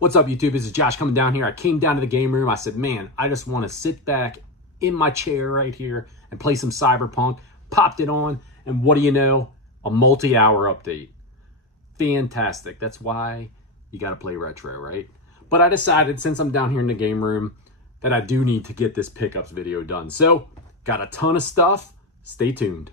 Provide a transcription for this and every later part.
What's up, YouTube? This is Josh coming down here. I came down to the game room. I said, man, I just want to sit back in my chair right here and play some Cyberpunk. Popped it on, and what do you know? A multi-hour update. Fantastic. That's why you got to play retro, right? But I decided, since I'm down here in the game room, that I do need to get this pickups video done. So, got a ton of stuff. Stay tuned.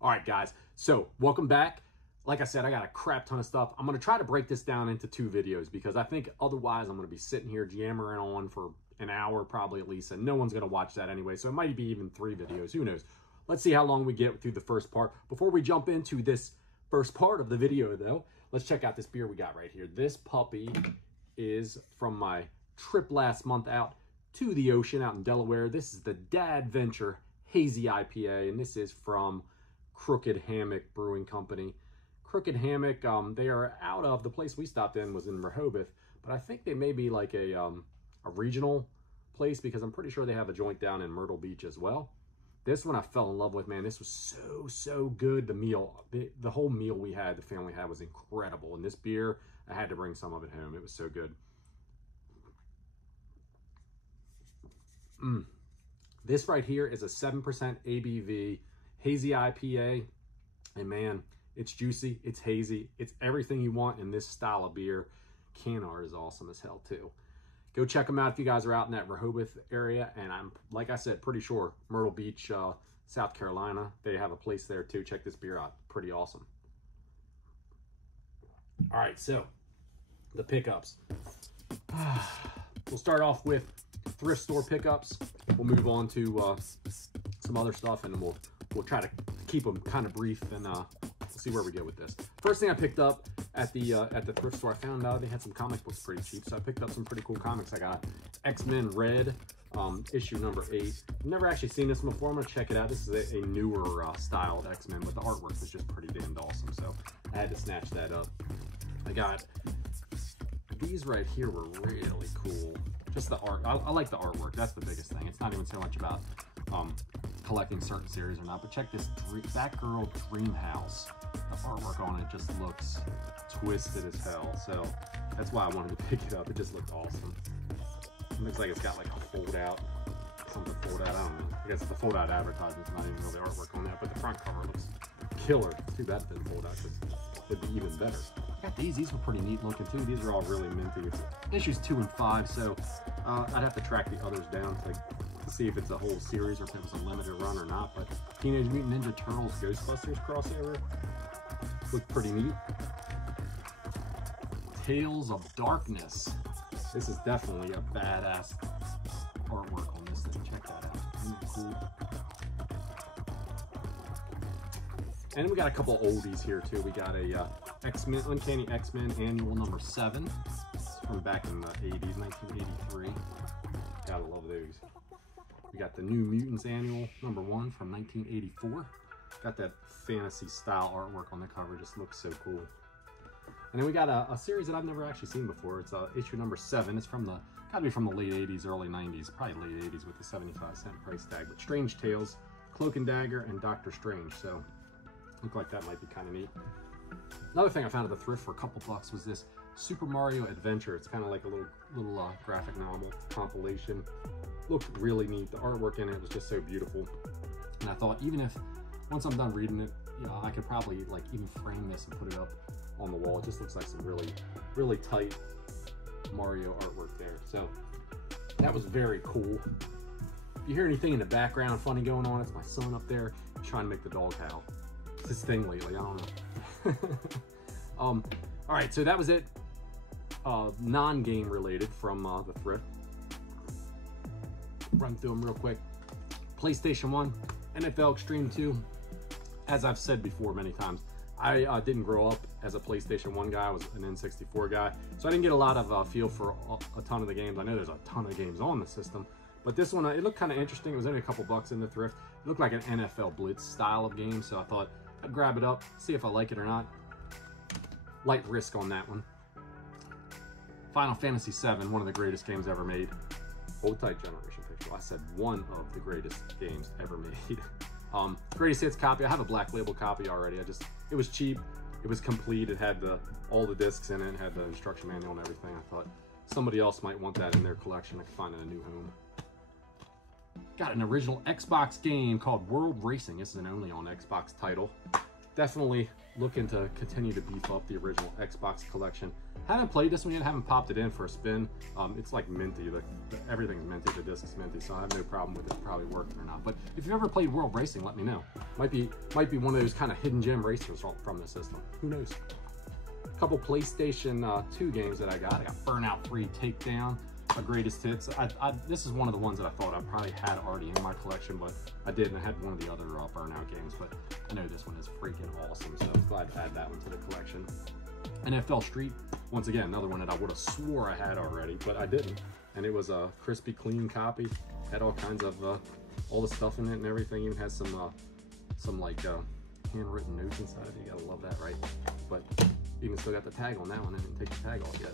All right, guys, so welcome back. Like I said, I got a crap ton of stuff. I'm going to try to break this down into 2 videos because I think otherwise I'm going to be sitting here jammering on for an hour probably at least, and no one's going to watch that anyway, so it might be even 3 videos. Who knows? Let's see how long we get through the first part. Before we jump into this first part of the video, though, let's check out this beer we got right here. This puppy is from my trip last month out to the ocean out in Delaware. This is the Dadventure Hazy IPA, and this is from Crooked Hammock Brewing Company. Crooked Hammock, they are out of, the place we stopped in was in Rehoboth, but I think they may be like a regional place because I'm pretty sure they have a joint down in Myrtle Beach as well. This one I fell in love with, man. This was so good. The meal, the whole meal we had, the family had, was incredible. And this beer, I had to bring some of it home. It was so good. This right here is a 7% ABV Hazy IPA, and man, it's juicy, it's hazy, it's everything you want in this style of beer. Can art is awesome as hell too. Go check them out if you guys are out in that Rehoboth area, and I'm, like I said, pretty sure Myrtle Beach, South Carolina, they have a place there too. Check this beer out, pretty awesome. All right, so the pickups. We'll start off with thrift store pickups. We'll move on to some other stuff, and we'll try to keep them kind of brief, and see where we go with this. First thing I picked up at the thrift store, I found out they had some comic books pretty cheap, so I picked up some pretty cool comics. I got X-Men Red, issue number 8. I've never actually seen this before. I'm gonna check it out. This is a newer style of X-Men, but the artwork was just pretty damn awesome, so I had to snatch that up. I got these right here, were really cool. Just the art. I like the artwork. That's the biggest thing. It's not even so much about collecting certain series or not, but check this Batgirl Dream House. The artwork on it just looks twisted as hell, so that's why I wanted to pick it up. It just looked awesome. It looks like it's got like a fold out, something fold out, I don't know. I guess the fold out advertisement's not even really artwork on that, but the front cover looks killer. It's too bad it didn't fold out because it'd be even better. I got these were pretty neat looking too. These are all really minty. It's issues 2 and 5, so I'd have to track the others down to see if it's a whole series or if it was a limited run or not. But Teenage Mutant Ninja Turtles Ghostbusters crossover looked pretty neat. Tales of Darkness. This is definitely a badass artwork on this thing. Check that out. Really cool. And we got a couple oldies here too. We got a X-Men, Uncanny X-Men Annual number 7. It's from back in the 80s, 1983. Gotta love those. We got the New Mutants Annual number 1 from 1984. Got that fantasy style artwork on the cover, just looks so cool. And then we got a series that I've never actually seen before. It's issue number 7. It's from gotta be from the late 80s, early 90s, probably late 80s with the 75-cent price tag. But Strange Tales, Cloak and Dagger, and Doctor Strange. So looked like that might be kind of neat. Another thing I found at the thrift for a couple bucks was this Super Mario Adventure. It's kind of like a little graphic novel compilation. Looked really neat. The artwork in it was just so beautiful. And I thought, even if once I'm done reading it, you know, I could probably like even frame this and put it up on the wall. It just looks like some really tight Mario artwork there. So that was very cool. If you hear anything in the background funny going on, it's my son up there trying to make the dog howl. It's his thing lately, I don't know. All right, so that was it. Non-game related from the thrift. Run through them real quick. PlayStation 1, NFL Extreme 2. As I've said before many times, I didn't grow up as a PlayStation 1 guy. I was an N64 guy, so I didn't get a lot of feel for a ton of the games. I know there's a ton of games on the system, but this one, it looked kind of interesting. It was only a couple bucks in the thrift. It looked like an NFL Blitz style of game, so I thought I'd grab it up, see if I like it or not. Light risk on that one. Final Fantasy VII, one of the greatest games ever made. Hold tight, Generation Pixel. I said one of the greatest games ever made. Greatest Hits copy. I have a black label copy already. It was cheap. It was complete. It had all the discs in it. It had the instruction manual and everything. I thought somebody else might want that in their collection. I could find it a new home. Got an original Xbox game called World Racing. This is an only on Xbox title. Definitely looking to continue to beef up the original Xbox collection. Haven't played this one yet, haven't popped it in for a spin. It's like minty, everything's minty, the disc is minty, so I have no problem with it probably working or not. But if you've ever played World Racing, let me know. Might be one of those kind of hidden gem racers from the system. Who knows? A couple PlayStation 2 games that I got Burnout 3 Takedown, a Greatest Hits. This is one of the ones that I thought I probably had already in my collection, but I didn't. I had one of the other Burnout games, but I know this one is freaking awesome, so I'm glad to add that one to the collection. NFL Street, once again, another one that I would have swore I had already, but I didn't. And it was a crispy clean copy. Had all kinds of all the stuff in it and everything. Even has some like handwritten notes inside of it. You gotta love that, right? But even still got the tag on that one. I didn't take the tag off yet.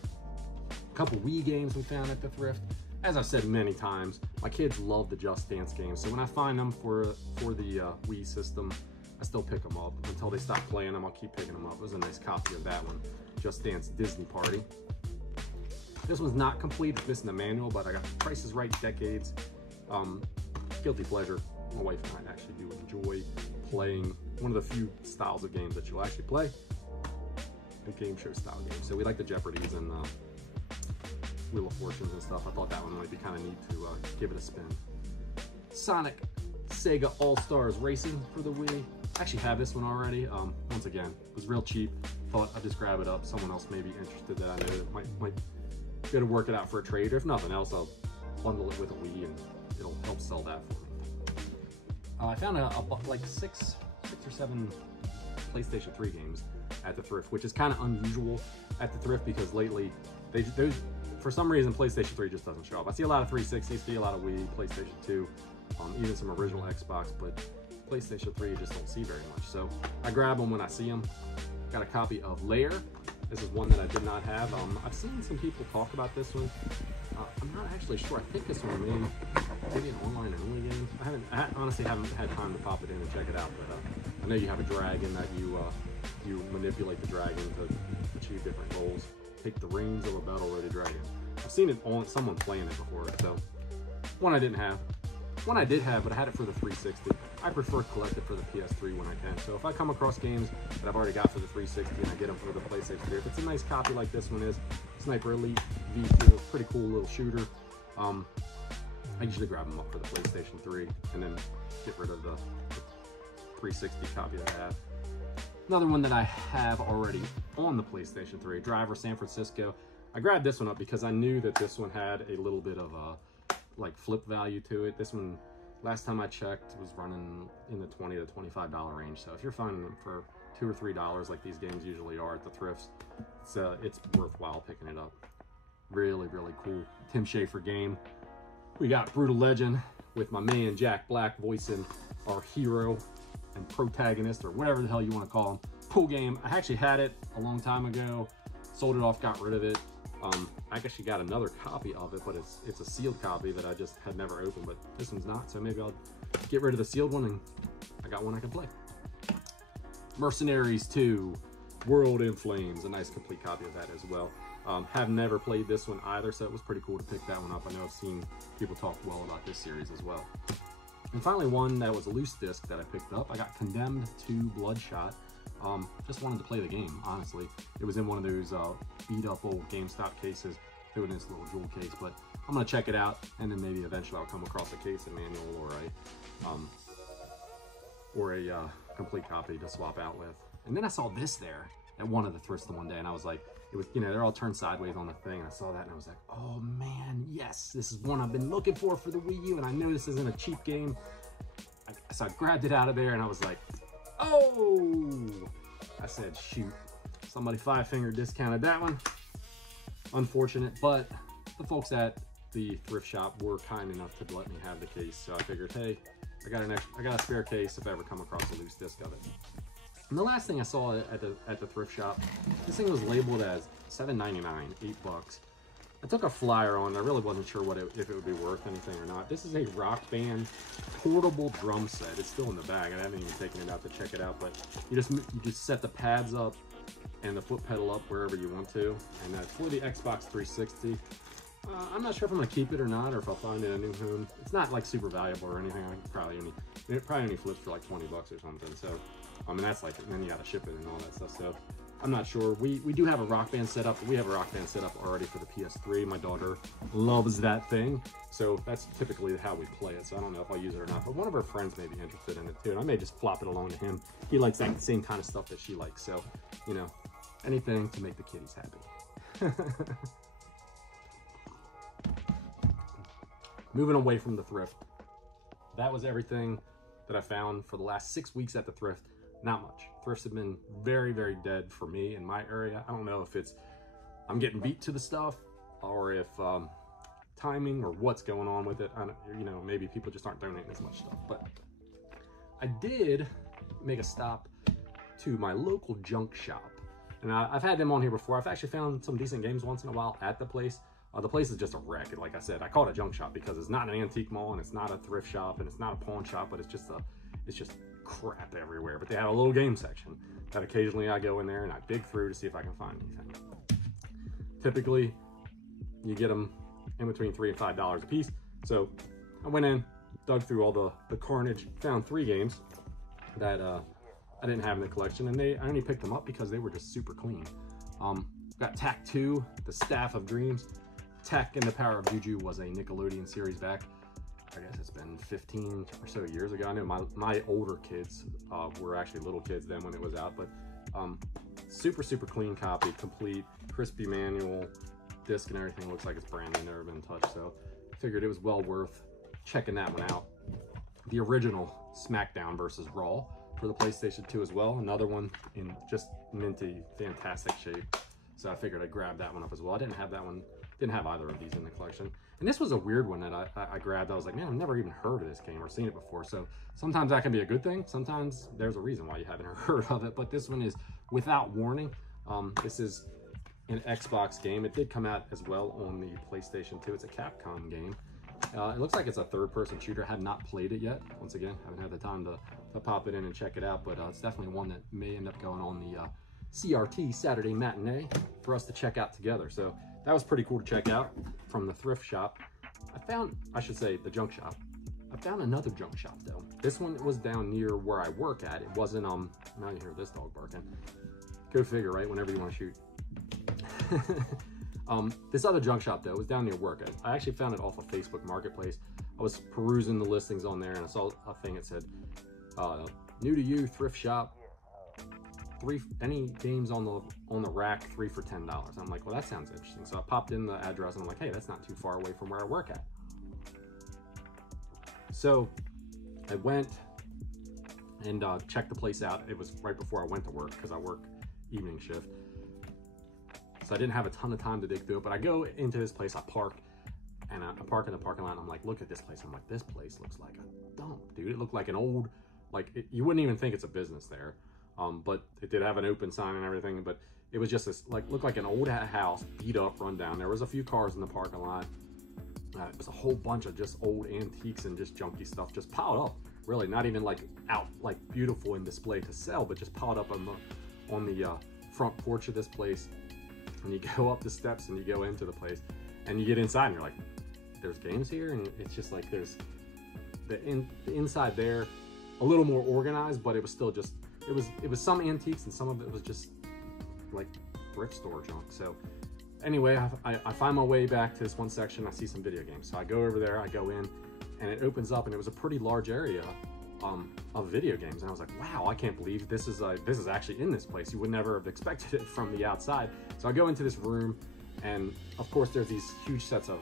A couple Wii games we found at the thrift. As I've said many times, my kids love the Just Dance games. So when I find them for the Wii system, I still pick them up. Until they stop playing them, I'll keep picking them up. It was a nice copy of that one. Just Dance Disney Party. This one's not complete, it's missing the manual, but I got Price is Right Decades. Guilty pleasure. My wife and I actually do enjoy playing one of the few styles of games that you'll actually play. A game show style game. So we like the Jeopardies and Wheel of Fortunes and stuff. I thought that one might be kind of neat to give it a spin. Sonic Sega All-Stars Racing for the Wii. I actually have this one already. Once again, it was real cheap. Thought I'd just grab it up. Someone else may be interested that I know that might be able to work it out for a trade. Or if nothing else, I'll bundle it with a Wii and it'll help sell that for me. I found like six or seven PlayStation 3 games at the thrift, which is kind of unusual at the thrift because lately for some reason PlayStation 3 just doesn't show up. I see a lot of 360s, see a lot of Wii, PlayStation 2, even some original Xbox, but PlayStation 3 you just don't see very much. So I grab them when I see them. Got a copy of Lair. This is one that I did not have. I've seen some people talk about this one. I'm not actually sure. I think this one maybe an online only game. I honestly haven't had time to pop it in and check it out, but I know you have a dragon that you manipulate the dragon to achieve different goals. Take the reins of a battle-ready dragon. I've seen it on someone playing it before, so one I didn't have. One I did have, but I had it for the 360. I prefer to collect it for the PS3 when I can. So if I come across games that I've already got for the 360 and I get them for the PlayStation 3, if it's a nice copy like this one is, Sniper Elite V2, pretty cool little shooter. I usually grab them up for the PlayStation 3 and then get rid of the 360 copy that I have. Another one that I have already on the PlayStation 3, Driver San Francisco. I grabbed this one up because I knew that this one had a little bit of a like flip value to it. This one, last time I checked, was running in the $20 to $25 range. So if you're finding them for $2 or $3 like these games usually are at the thrifts, it's worthwhile picking it up. Really, really cool Tim Schafer game. We got Brutal Legend with my man Jack Black voicing our hero and protagonist, or whatever the hell you want to call him. Cool game. I actually had it a long time ago, sold it off, got rid of it. I actually got another copy of it, but it's a sealed copy that I just had never opened, but this one's not, so maybe I'll get rid of the sealed one and I got one I can play. Mercenaries 2, World in Flames, a nice complete copy of that as well. Have never played this one either, so it was pretty cool to pick that one up. I know I've seen people talk well about this series as well. And finally, one that was a loose disc that I picked up. I got Condemned 2 Bloodshot. Just wanted to play the game, honestly. It was in one of those beat up old GameStop cases. Threw it in this little jewel case, but I'm gonna check it out, and then maybe eventually I'll come across a case and manual or a complete copy to swap out with. And then I saw this there at one of the thrifts the one day, and I was like, it was, you know, they're all turned sideways on the thing, and I saw that and I was like, oh man, yes, this is one I've been looking for the Wii U, and I know this isn't a cheap game. So I grabbed it out of there and I was like, oh! I said, shoot. Somebody 5-finger discounted that one. Unfortunate, but the folks at the thrift shop were kind enough to let me have the case, so I figured, hey, I got a spare case if I ever come across a loose disc of it. And the last thing I saw at the thrift shop, this thing was labeled as $7.99, $8. I took a flyer on. I really wasn't sure if it would be worth anything or not. This is a Rock Band portable drum set. It's still in the bag. I haven't even taken it out to check it out, but you just set the pads up and the foot pedal up wherever you want to, and that's for the Xbox 360. I'm not sure if I'm gonna keep it or not, or if I'll find it a new home. It's not like super valuable or anything. It probably only flips for like 20 bucks or something. So, I mean, that's like, and then you gotta ship it and all that stuff. So, I'm not sure. We do have a Rock Band set up. We have a Rock Band set up already for the PS3. My daughter loves that thing, so that's typically how we play it. So I don't know if I'll use it or not. But one of her friends may be interested in it too, and I may just flop it along to him. He likes that same kind of stuff that she likes. So, you know, anything to make the kiddies happy. Moving away from the Thrift, that was everything that I found for the last 6 weeks at the Thrift. Not much. Thrifts have been very, very dead for me in my area. I don't know if it's I'm getting beat to the stuff, or if timing, or what's going on with it. I don't, you know, maybe people just aren't donating as much stuff. But I did make a stop to my local junk shop, and I've had them on here before. I've actually found some decent games once in a while at the place. The place is just a wreck. Like I said, I call it a junk shop because it's not an antique mall, and it's not a thrift shop, and it's not a pawn shop, but it's just crap everywhere. But they have a little game section that occasionally I go in there and I dig through to see if I can find anything. Typically, you get them in between $3 and $5 a piece. So I went in, dug through all the carnage, found 3 games that I didn't have in the collection, and I only picked them up because they were just super clean. Got Tak 2, The Staff of Dreams. Tak and the Power of Juju was a Nickelodeon series back, I guess it's been 15 or so years ago. I know my older kids were actually little kids then when it was out, but super clean copy, complete, crispy manual, disc and everything looks like it's brand new, never been touched, so I figured it was well worth checking that one out. The original Smackdown versus Raw for the PlayStation 2 as well, another one in just minty, fantastic shape, so I figured I'd grab that one up as well. I didn't have that one, didn't have either of these in the collection. And this was a weird one that I grabbed. I was like, man, I've never even heard of this game or seen it before. So sometimes that can be a good thing. Sometimes there's a reason why you haven't heard of it. But this one is Without Warning. This is an Xbox game. It did come out as well on the PlayStation 2. It's a Capcom game. It looks like it's a third-person shooter. I have not played it yet. Once again, haven't had the time to pop it in and check it out. But it's definitely one that may end up going on the CRT Saturday matinee for us to check out together. So that was pretty cool to check out from the thrift shop. I should say the junk shop. I found another junk shop though. This one was down near where I work at. It wasn't, now you hear this dog barking. Go figure, right? Whenever you want to shoot. This other junk shop though was down near work. I actually found it off of Facebook Marketplace. I was perusing the listings on there and I saw a thing that said, new to you, thrift shop. Any games on the rack, 3 for $10. I'm like, well, that sounds interesting. So I popped in the address and I'm like, hey, that's not too far away from where I work at. So I went and checked the place out. It was right before I went to work because I work evening shift. So I didn't have a ton of time to dig through it, but I go into this place, I park, and I park in the parking lot, and I'm like, look at this place. I'm like, this place looks like a dump, dude. It looked like an old, you wouldn't even think it's a business there. But it did have an open sign and everything, but it was just this, looked like an old house, beat up, run down. There was a few cars in the parking lot. It was a whole bunch of just old antiques and just junky stuff just piled up. Really, not even out beautiful in display to sell, but just piled up on the front porch of this place. And you go up the steps and you go into the place and you get inside and you're like, there's games here? And it's just like there's the inside there, a little more organized, but it was still just, it was some antiques and some of it was just like thrift store junk. So anyway, I find my way back to this one section. I see some video games. So I go over there, I go in, and it opens up and it was a pretty large area of video games. And I was like, wow, I can't believe this is actually in this place. You would never have expected it from the outside. So I go into this room and of course there's these huge sets of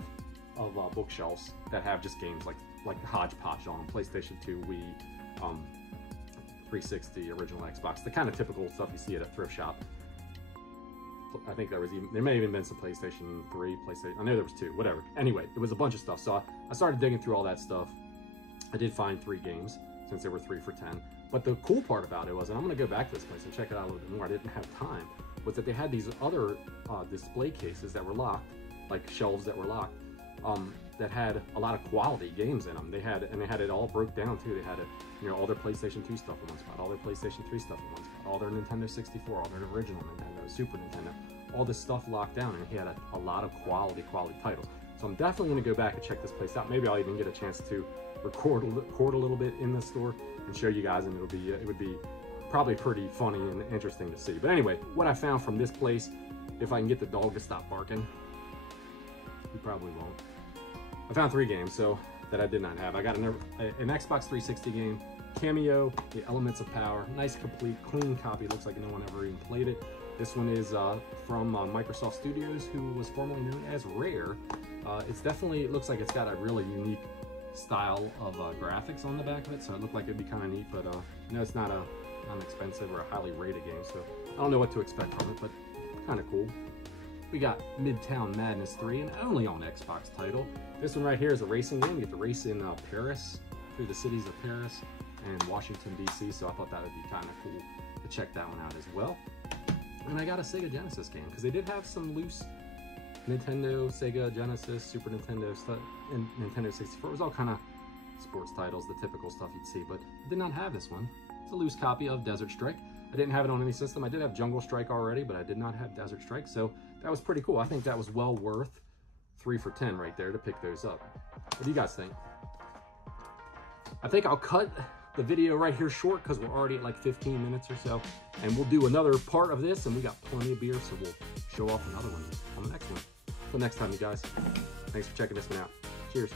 bookshelves that have just games like hodgepodge on them, PlayStation 2, Wii, 360, original Xbox, the kind of typical stuff you see at a thrift shop. I think there may have even been some PlayStation 3, I know there was 2, whatever. Anyway, it was a bunch of stuff. So I started digging through all that stuff. I did find 3 games since there were 3 for 10. But the cool part about it was, and I'm gonna go back to this place and check it out a little bit more, I didn't have time, was that they had these other display cases that were locked like shelves that were locked, that had a lot of quality games in them. They had it all broke down too. They had all their PlayStation 2 stuff in one spot, all their PlayStation 3 stuff in one spot, all their Nintendo 64, all their original Nintendo, Super Nintendo, all this stuff locked down, and he had a lot of quality titles. So I'm definitely going to go back and check this place out. Maybe I'll even get a chance to record a little bit in the store and show you guys, and it would be probably pretty funny and interesting to see. But anyway, what I found from this place, if I can get the dog to stop barking, he probably won't. I found 3 games that I did not have. I got an Xbox 360 game, Cameo, The Elements of Power, nice, complete, clean copy. Looks like no one ever even played it. This one is from Microsoft Studios, who was formerly known as Rare. It looks like it's got a really unique style of graphics on the back of it, so it looked like it'd be kind of neat, but it's not an expensive or a highly rated game, so I don't know what to expect from it, but kind of cool. We got Midtown Madness 3, an only on Xbox title. This one right here is a racing game. You get to race in Paris, through the cities of Paris and Washington, D.C., so I thought that would be kind of cool to check that one out as well. And I got a Sega Genesis game, because they did have some loose Nintendo, Sega Genesis, Super Nintendo stuff, and Nintendo 64. It was all kind of sports titles, the typical stuff you'd see, but I did not have this one. It's a loose copy of Desert Strike. I didn't have it on any system. I did have Jungle Strike already, but I did not have Desert Strike, so that was pretty cool. I think that was well worth 3 for $10 right there to pick those up. What do you guys think? I think I'll cut the video right here short, because we're already at like 15 minutes or so, and we'll do another part of this, and we got plenty of beer, so we'll show off another one on the next one. Until next time, you guys, thanks for checking this one out. Cheers.